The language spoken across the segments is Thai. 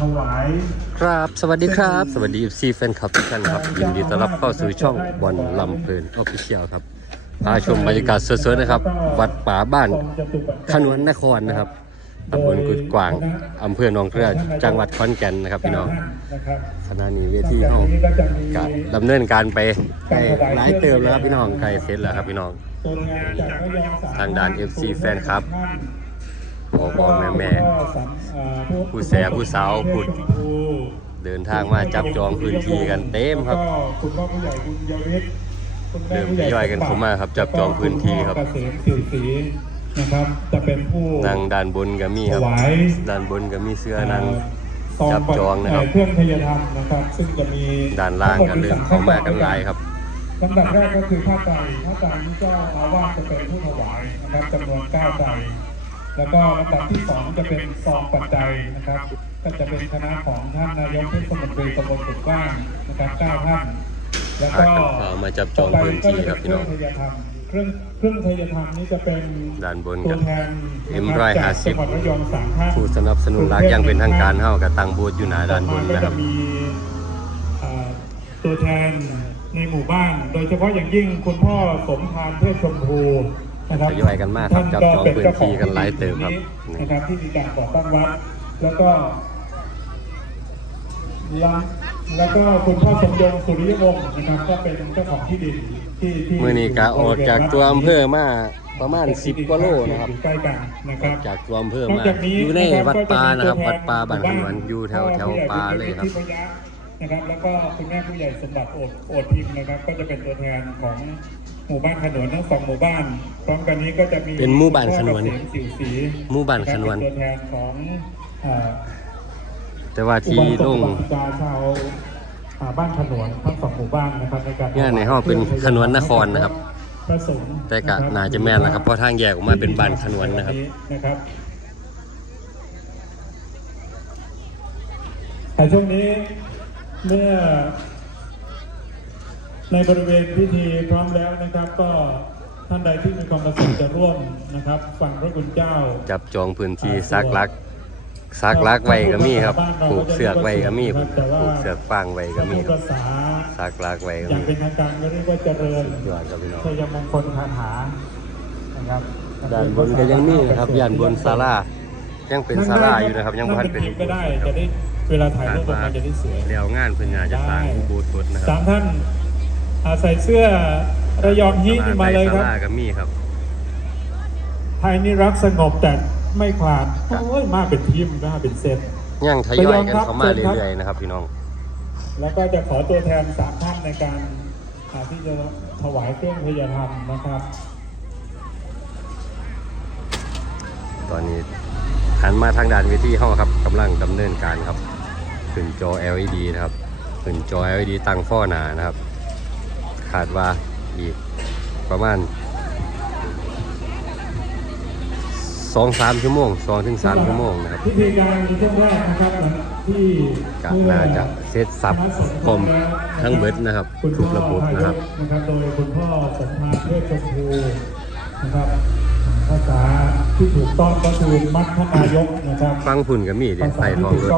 ถวายครับ สวัสดีครับ สวัสดี FC แฟนคลับทุกท่านครับ ยินดีต้อนรับเข้าสู่ช่องบอลลำเพลินออฟฟิเชียลครับพาชมบรรยากาศสดๆนะครับ วัดป่าบ้านขนวนนครนะครับตำบลกุดกวางอำเภอหนองเรือจังหวัดขอนแก่นนะครับพี่น้องนะครับขณะนี้เวทีห้องก็ดำเนินการไปได้หลายเติมแล้วครับพี่น้องใกล้เสร็จแล้วครับพี่น้องตัวแทนจากพระยาศทางด้าน FC แฟนครับพ่อพ่อแม่แม่ ผู้แสบผู้สาวผู้เดินทางมาจับจองพื้นที่กันเต็มครับแล้วก็คุณพ่อผู้ใหญ่คุณยวิทย์คุณแม่เริ่มผู้ใหญ่ทยอยกันเข้ามาครับ จับจองพื้นที่ครับเกษมสิวศรีนะครับจะเป็นผู้นั่งด้านบนก็มีครับถวายด้านบนก็มีเสื้อนั่งซองจับจองนะครับเครื่องทยธรรมนะครับ ซึ่งจะมีด้านล่างก็เริ่มเข้ามากันหลายครับลำดับแรกก็คือผ้าไตรผ้าไตรนี่เจ้าอาวาสจะเป็นผู้ถวายนะครับจำนวนเก้าไตร แล้วก็ลำดับที่สองจะเป็นซองปัจจัยนะครับ ก็จะเป็นคณะของท่านนายกเทศมนตรีตำบลตึกบ้านนะครับเก้าท่านแล้วก็พากันเข้ามาจับจองพื้นที่ครับพี่น้องต่ไปก็จะเป็นเครื่องทยธรรมเครื่องเครื่องทยธรรมนี่จะเป็นด้านบนตักัวนแทนเอ็มร้อยห้าสิบจากจังหวัดระยองสามท่านผู้สนับสนุนหลักอยังเป็นทางการเฮากับตังบูธอยู่หน้าด้านบนก็นะคจะรับมีเอ่อตัวแทนในหมู่บ้าน โดยเฉพาะอย่างยิ่งคุณพ่อสมพานเทพชมพู นะครับทยอยกันมากครับจับจองพื้นที่กันหลายเติมครับนะครับที่มีการก่อตั้งวัดแล้วก็แล้วแล้วก็คุณพ่อสมยงสุริยวงศ์นะครับ ก็เป็นเจ้าของที่ดินที่ที่มื่อนี้ก็ออกจากตัวอำเภอมาประมาณ 10กว่าโลนะครับอยู่ใกล้กันนะครับจากตัวอำเภอนอกมาจากนี้อยู่ในวัดป่านะครับก็วัดจะมีป่าตัวแทบ้านขนวนอยู่แถวแถวป่าเลยครับที่พยะนะครับ แล้วก็คุณแม่ผู้ใหญ่สมบัติโอดโอดพิมพ์นะครับ ก็จะเป็นตัวแทนของ หมู่บ้านขนวนทั้งสองหมู่บ้าน พร้อมกันนี้ก็จะมีเป็นหมู่บ้านขนวนพ่อเกษมสิวศรีหมู่บ้านขนวนเป็นตัวแทนของเอ่อแต่ว่าที่ลงอุบาสกอุบาสิกาชาวอ่าบ้านขนวนทั้งสองหมู่บ้านนะครับในการงานในห้องเป็นขนวนนครนะครับพระสงฆ์แต่ก็น่าจะแม่นนะครับเพราะทางแยกออกมาเป็นบ้านขนวนนะครับนะครับแต่ช่วงนี้เมื่อ ในบริเวณพิธีพร้อมแล้วนะครับ ก็ท่านใดที่มีความประสงค์จะร่วมนะครับฟังพระคุณเจ้าจับจองพื้นที่ซักลักซักลักไว้ก็มีครับผูกเสือกไว้ก็มีผูกเสือกฟางไว้ก็มีถ้าคพูรับดภาษาซักลักไว้ก็อย่างมีเป็นทางการก็เรียกว่าเจริญยอดครับพี่น้องชัยมงคลคาถานะครับด้านบนก็ยังมีนะครับย่านบนศาลายังเป็นศาลาอยู่นะครับ ยังบ่ทันเป็นงก็ได้จะได้เวลาถ่ายรูปออกมาจะได้สวยแล้วงานเพิ่นน่าจะสร้างอุโบสถนะคสารับมท่าน อาใส่เสื้อระยองฮินี่มาเลยครับศาลาก็มีครับ ไทยนี่รักสงบแต่ไม่ขลาดโอ้ยมาเป็นทีมมาเป็นเซตยังทยอยกันเข้ามาเรื่อยๆนะครับ พี่น้อง แล้วก็จะขอตัวแทนสามท่านในการอ่าที่จะถวายเครื่องพยธรรมนะครับ ตอนนี้หันมาทางด้านเวทีห้องครับกำลังดำเนินการครับขึ้นจอ LED นะครับขึ้นจอ LED ตั้งฟ้อหนานะครับ คาดว่าอีกประมาณสองสามชั่วโมงสองถึงสามชั่วโมงนะครับพิธีการในช่วงแรกนะครับที่ก็น่าจะเสร็จสับคมทั้งเบิดนะครับคุณทุกพ่อระบบนะครับนะครับโดยคุณพ่อสมภารเทพชมพูนะครับภาษาที่ถูกต้องก็คือมัคคนายกนะครับฟังพุ่นก็มีเด็ดใส่ทองรถ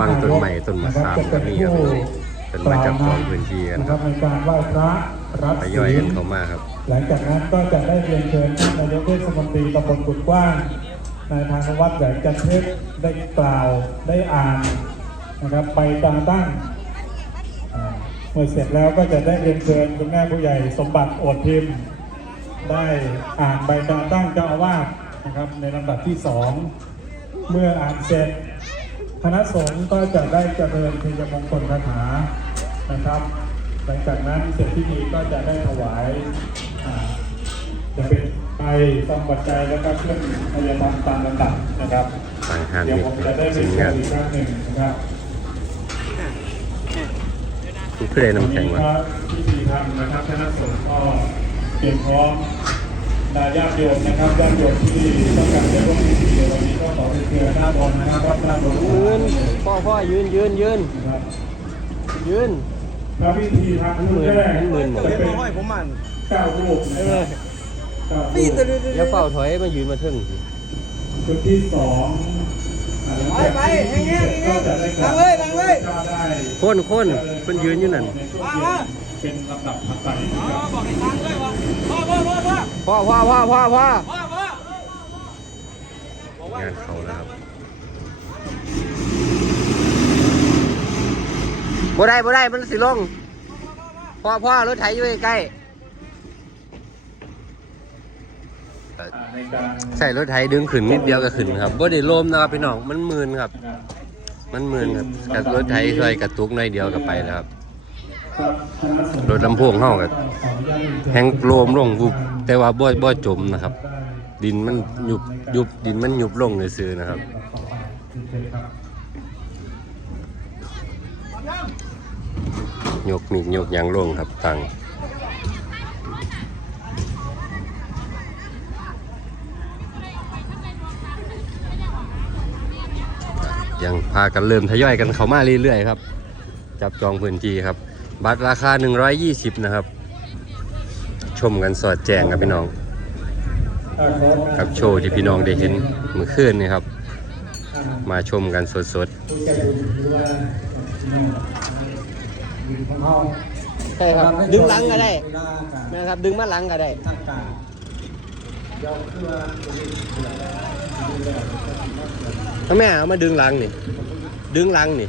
ฟังต้นใหม่ต้นมะขามก็มีครับ เป็นมาจับจองพื้นที่กันนะคครัรับบในการไหว้พระรับทศียอยลกันเข้ามาครับ หลังจากนั้นก็จะได้เรียนเชิญท่านนายกเทศมนตรีตำบลกุดกว้างนายพานุวัฒน์แหวนจันเทพได้กล่าวได้อ่านนะครับไปตามตั้งอ่าเมื่อเสร็จแล้วก็จะได้เรียนเชิญคุณแม่ผู้ใหญ่สมบัติโอดพิมพ์ได้อ่านใบตามตั้งเจ้าอาวาสนะครับในลำดับที่สองเมื่ออ่านเสร็จ คณะสงฆ์ก็จะได้เจริญเทยมงคลคาถานะครับ หลังจากนั้นเสร็จพิธีก็จะได้ถวายอ่าจะเป็นไปซองปัจจัยแล้วก็เครื่องพยาบาลตามลำดับนะครับทางหานเดี๋ยวมีผมจะได้เรียสิ่นงเชิงาญนอีกครั้งหนึ่งนะครับทุกเพลงน้ำแข็งวัวะพิธีทำนะครับคณะสงฆ์ก็เตรียมพร้อมดา ญาติโยมนะครับญาติโยมที่ต้องการจะร่วมพิธีในวันนี้ก็ขอเรียนเชิญหน้าบนนะครับวัดหน้าบนยืนพ่อพ่อยืนยืนยืนนะครับยืนพระพิธีทำรุ่นแรกหมื่นหมื่นจะเป็นห้อยผมมันเก้ารูปนะครับเก้ารูปอย่าเฝ้าถอยมายืนมาถึงชุดที่สอง อ่าหลังไปแห้งๆก็จะได้กนั่ลังบเลยนั่งเลยก็ได้คนคนเพิ่นยืนอยู่นั่นในช่วงเย็นเป็นลำดับถัดไปนะครับบอกให้นั่งเลยวะพ่อพ่อพ่อพ่อพ่อพ่อพ่อพ่อพ่อพ่อพ่องานเขาแล้วครับบ่ได้บ่ได้มันสิลงพ่อพ่อรถไถอยู่ใกล้ อ่า ในการใส่รถไถดึงขึ้นนิดเดียวก็ขึ้นครับบ่ได้ลมนะครับพี่น้องมันมืนครับ มันมืนครับกับรถไถช่วยกระตุกหน่อยเดียวก็ไปแล้วครับรถลำโพงเขออนุญาตเรียนแห้งโลมลงบุบแต่ว่าบ่บ่จมนะครับ ดินมันยุบยุบดินมันยุบลงซื่อนะครับยกมีดยกยางลงครับตัง ยังพากันเริ่มทยอยกันเข้ามาเรื่อยๆครับ จับจองพื้นที่ครับ บัตรราคา 120 นะครับ ชมกันสอดแจงครับพี่น้องกับโชว์ที่พี่น้องได้เห็นเมื่อคืนนี่ครับ มาชมกันสดๆ ใช่ครับ ดึงหลังก็ได้นะครับ ดึงมาหลังก็ได้ ถ้าแม่เอามาดึงลังนี่ ดึงลังนี่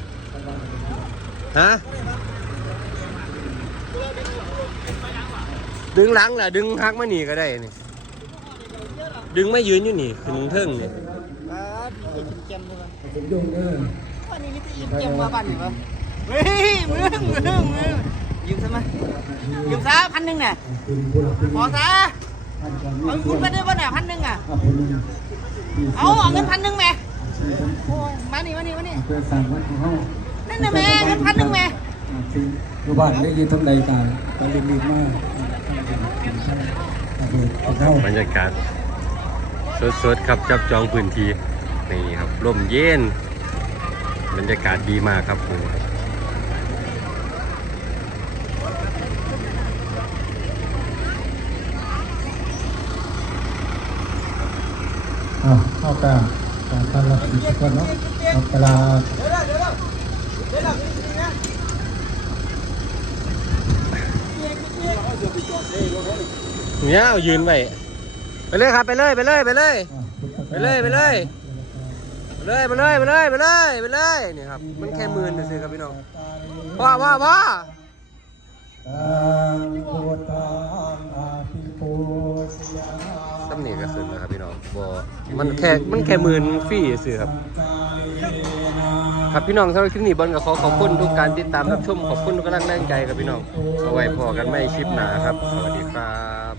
ฮะ ดึงลังล่ะ ดึงหักมานี่ก็ได้นี่ ดึงไม่ยืนอยู่นี่ขึ้นเทิงนี่ครับไอ้กินเกมด้วยผมยุ่งเด้อวันนี้มีแต่อิ่มเกมมาบ้านอยู่ปะเฮ้ยมือมือมือยืมซะมั้ยยืมซะพันหนึ่งเนี่ยคุณผู้หลักผู้ขอซะ เอาคุณไปด้วยป่ะเนี่ยพันหนึ่งอะ เอาเอาเงินพันหนึ่งแม่โอ้ยมานี่มานี่มานี่เพื่อสั่งวัดของเฮานั่นน่ะแม่เงินพันหนึ่งแม่ซึ่งอยู่บ้านได้ยินทำใดกันก็รีบๆมากเฮาบรรยากาศสดๆครับจับจองพื้นที่นี่ครับลมเย็น บรรยากาศดีมากครับผม อ่าเข้ากลางการท่านรับผิดชอบเนาะเอาเวลาเดี๋ยวเดี๋ยวเดี๋ยวเดี๋ยวเดี๋ยวจริงนะเนี่ยยืนไปไปเลยครับไปเลยไปเลยไปเลยไปเลยไปเลยไปเลยไปเลยไปเลยไปเลยไปเลยนี่ครับมันแค่หมื่นซื้อๆครับพี่น้องพ่อพ่อพ่อตังโพตังอาภิปูชย นิก็สุดแล้วครับพี่น้องบอมันแค่มันแค่หมื่นฟรีซื้อครับ ครับพี่น้องสำหรับคลิปนี้บอลก็ขอขอบคุณทุกการติดตามรับชมขอบคุณทุกกำลังแรงใจครับพี่น้องเอาไว้พอกันไม่คลิปหนาครับ สวัสดีครับ